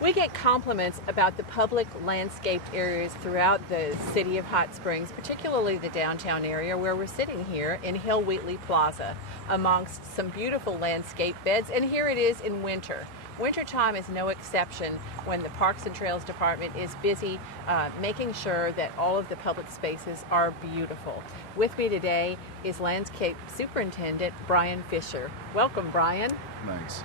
We get compliments about the public landscaped areas throughout the city of Hot Springs, particularly the downtown area where we're sitting here in Hill Wheatley Plaza amongst some beautiful landscape beds. And here it is in winter. Wintertime is no exception when the Parks and Trails Department is busy making sure that all of the public spaces are beautiful. With me today is Landscape Superintendent Brian Fisher. Welcome, Brian. Thanks.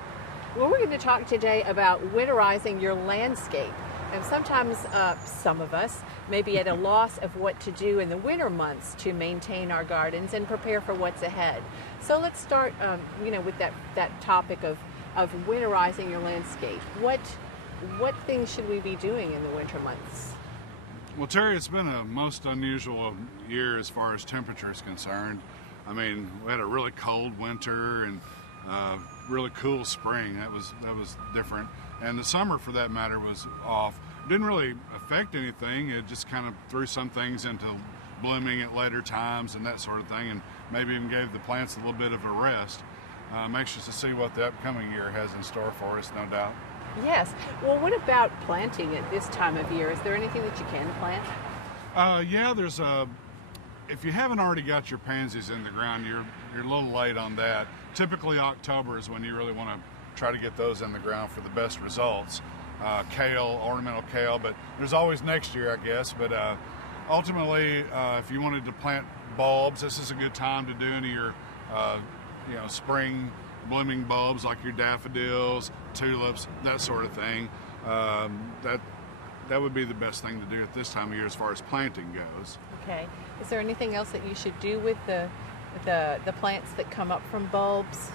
Well, we're going to talk today about winterizing your landscape. And sometimes some of us may be at a loss of what to do in the winter months to maintain our gardens and prepare for what's ahead. So let's start, with that topic of winterizing your landscape. What things should we be doing in the winter months? Well, Terry, it's been a most unusual year as far as temperature is concerned. I mean, we had a really cold winter and really cool spring. That was different, and the summer, for that matter, was off. It didn't really affect anything. It just kind of threw some things into blooming at later times and that sort of thing, and maybe even gave the plants a little bit of a rest. Anxious to see what the upcoming year has in store for us, no doubt. Yes. Well, what about planting at this time of year? Is there anything that you can plant? Yeah, there's if you haven't already got your pansies in the ground, you're a little late on that. Typically October is when you really want to try to get those in the ground for the best results. Kale, ornamental kale, but there's always next year, I guess. But ultimately, if you wanted to plant bulbs, this is a good time to do any of your spring blooming bulbs like your daffodils, tulips, that sort of thing. That would be the best thing to do at this time of year as far as planting goes. Okay. Is there anything else that you should do with the plants that come up from bulbs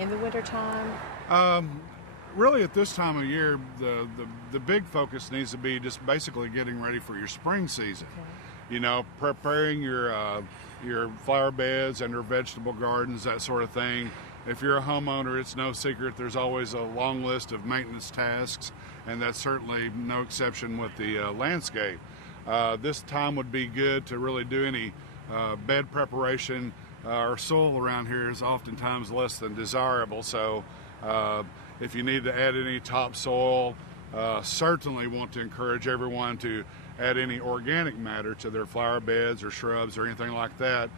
in the wintertime? Really, at this time of year, the big focus needs to be just basically getting ready for your spring season. Okay. Preparing your flower beds and your vegetable gardens, that sort of thing. If you're a homeowner, it's no secret there's always a long list of maintenance tasks, and that's certainly no exception with the landscape. This time would be good to really do any bed preparation. Our soil around here is oftentimes less than desirable, so if you need to add any topsoil, certainly want to encourage everyone to add any organic matter to their flower beds or shrubs or anything like that.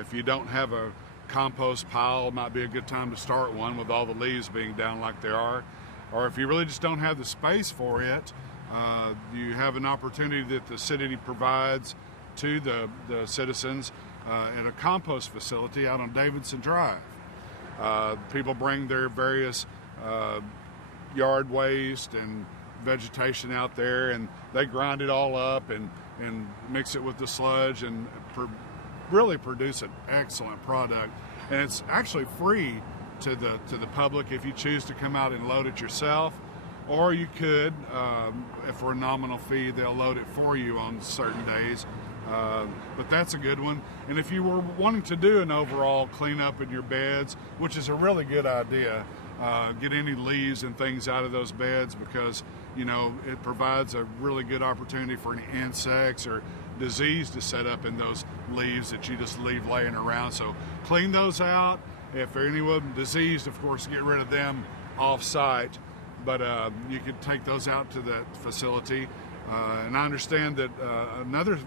If you don't have a compost pile, it might be a good time to start one with all the leaves being down like they are. Or if you really just don't have the space for it, you have an opportunity that the city provides to the citizens at a compost facility out on Davidson Drive. People bring their various yard waste and vegetation out there, and they grind it all up and mix it with the sludge and really produce an excellent product. And it's actually free to the public if you choose to come out and load it yourself, or you could, for a nominal fee, they'll load it for you on certain days. But that's a good one. And if you were wanting to do an overall cleanup in your beds, which is a really good idea, get any leaves and things out of those beds, because it provides a really good opportunity for any insects or disease to set up in those leaves that you just leave laying around. So clean those out. If anyone diseased, of course, get rid of them off-site. But you could take those out to that facility. And I understand that another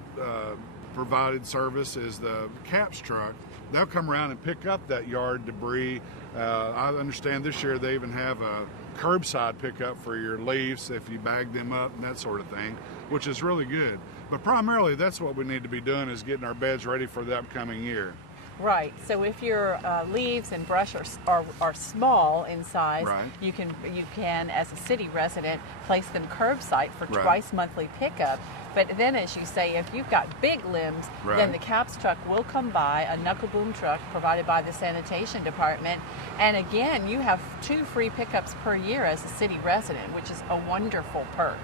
provided service is the CAPS truck. They'll come around and pick up that yard debris. I understand this year they even have a curbside pickup for your leaves if you bag them up and that sort of thing, which is really good. But primarily that's what we need to be doing, is getting our beds ready for the upcoming year. Right. So if your leaves and brush are small in size, right, you can, as a city resident, place them curbside for right, twice monthly pickup. But then, as you say, if you've got big limbs, right, then the CAPS truck will come by, a knuckle boom truck provided by the sanitation department. And again, you have 2 free pickups per year as a city resident, which is a wonderful perk.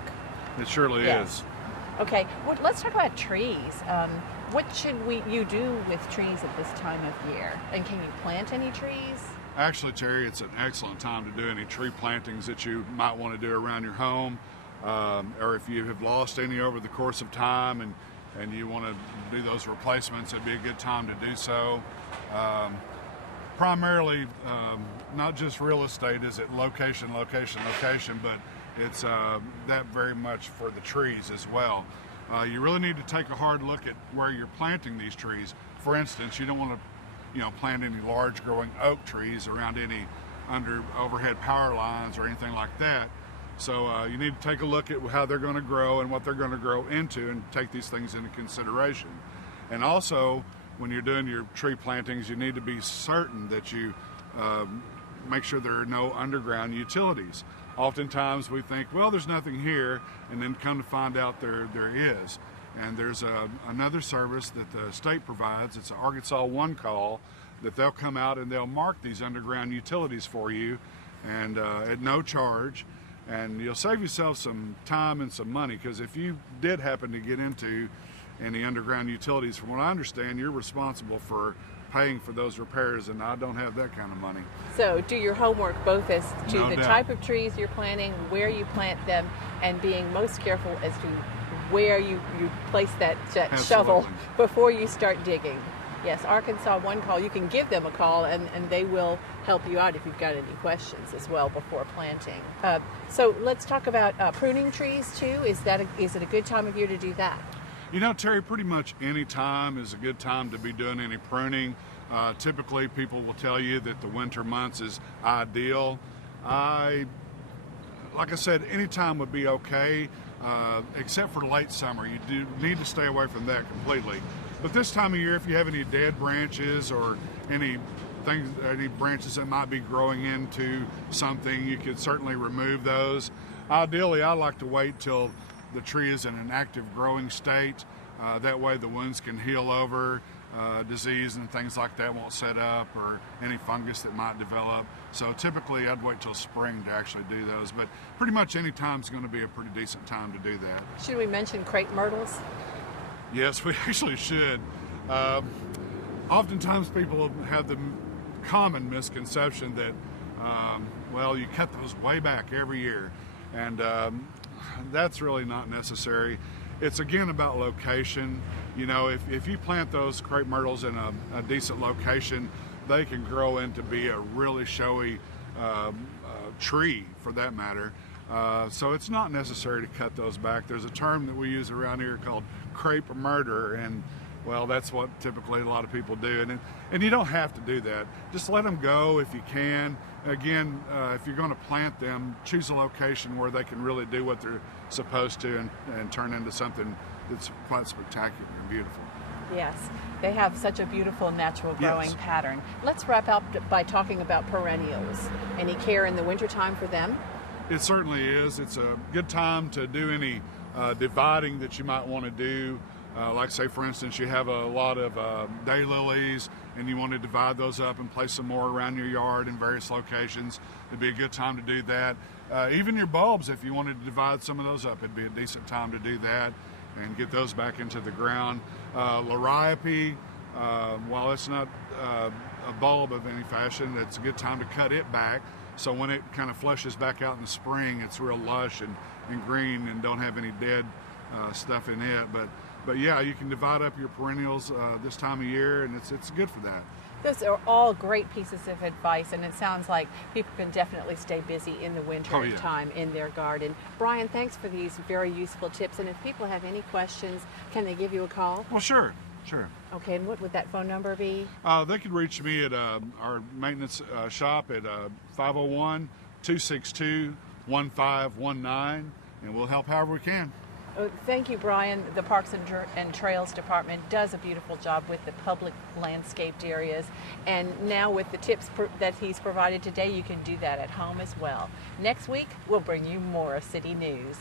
It surely is. Okay, well, let's talk about trees. What should you do with trees at this time of year? And can you plant any trees? Actually, Terry, it's an excellent time to do any tree plantings that you might want to do around your home, or if you have lost any over the course of time and you want to do those replacements, it'd be a good time to do so. Primarily, not just real estate is it location, but it's that very much for the trees as well. You really need to take a hard look at where you're planting these trees. For instance, you don't want to plant any large growing oak trees around any overhead power lines or anything like that. So you need to take a look at how they're going to grow and what they're going to grow into, and take these things into consideration. And also, when you're doing your tree plantings, you need to be certain that you make sure there are no underground utilities. Oftentimes we think, well, there's nothing here, and then come to find out there is. And there's another service that the state provides. It's an Arkansas One Call, that they'll come out and they'll mark these underground utilities for you, and at no charge. And you'll save yourself some time and some money, because if you did happen to get into any underground utilities, from what I understand, you're responsible for paying for those repairs, and I don't have that kind of money. So do your homework both as to No the doubt. type of trees you're planting, where you plant them, and being most careful as to where you place that shovel before you start digging. Yes, Arkansas One Call, you can give them a call, and they will help you out if you've got any questions as well before planting. So let's talk about pruning trees too. Is it a good time of year to do that? Terry, pretty much any time is a good time to be doing any pruning. Typically, people will tell you that the winter months is ideal. Like I said, any time would be okay, except for late summer. You do need to stay away from that completely. But this time of year, if you have any dead branches or any branches that might be growing into something, you could certainly remove those. Ideally, I like to wait till the tree is in an active growing state. That way the wounds can heal over, disease and things like that won't set up, or any fungus that might develop. So typically I'd wait till spring to actually do those, but pretty much any time is going to be a pretty decent time to do that. Should we mention crepe myrtles? Yes, we actually should. Oftentimes people have the common misconception that, well, you cut those way back every year, and that's really not necessary. It's again about location. If you plant those crepe myrtles in a decent location, they can grow into be a really showy tree, for that matter. So it's not necessary to cut those back. There's a term that we use around here called crepe murder, and well, that's what typically a lot of people do. And you don't have to do that. Just let them go if you can. Again, if you're going to plant them, choose a location where they can really do what they're supposed to, and turn into something that's quite spectacular and beautiful. Yes, they have such a beautiful natural growing Yes. pattern. Let's wrap up by talking about perennials. Any care in the wintertime for them? It certainly is. It's a good time to do any dividing that you might want to do. Like say, for instance, you have a lot of daylilies and you want to divide those up and place some more around your yard in various locations. It'd be a good time to do that. Even your bulbs, if you wanted to divide some of those up, it'd be a decent time to do that and get those back into the ground. Liriope, while it's not a bulb of any fashion, it's a good time to cut it back. So when it kind of flushes back out in the spring, it's real lush and green and don't have any dead stuff in it. But yeah, you can divide up your perennials this time of year, and it's good for that. Those are all great pieces of advice, and it sounds like people can definitely stay busy in the winter time in their garden. Brian, thanks for these very useful tips. And if people have any questions, can they give you a call? Well, sure. Okay, and what would that phone number be? They could reach me at our maintenance shop at 501-262-1519, and we'll help however we can. Thank you, Brian. The Parks and Trails Department does a beautiful job with the public landscaped areas. And now with the tips that he's provided today, you can do that at home as well. Next week, we'll bring you more city news.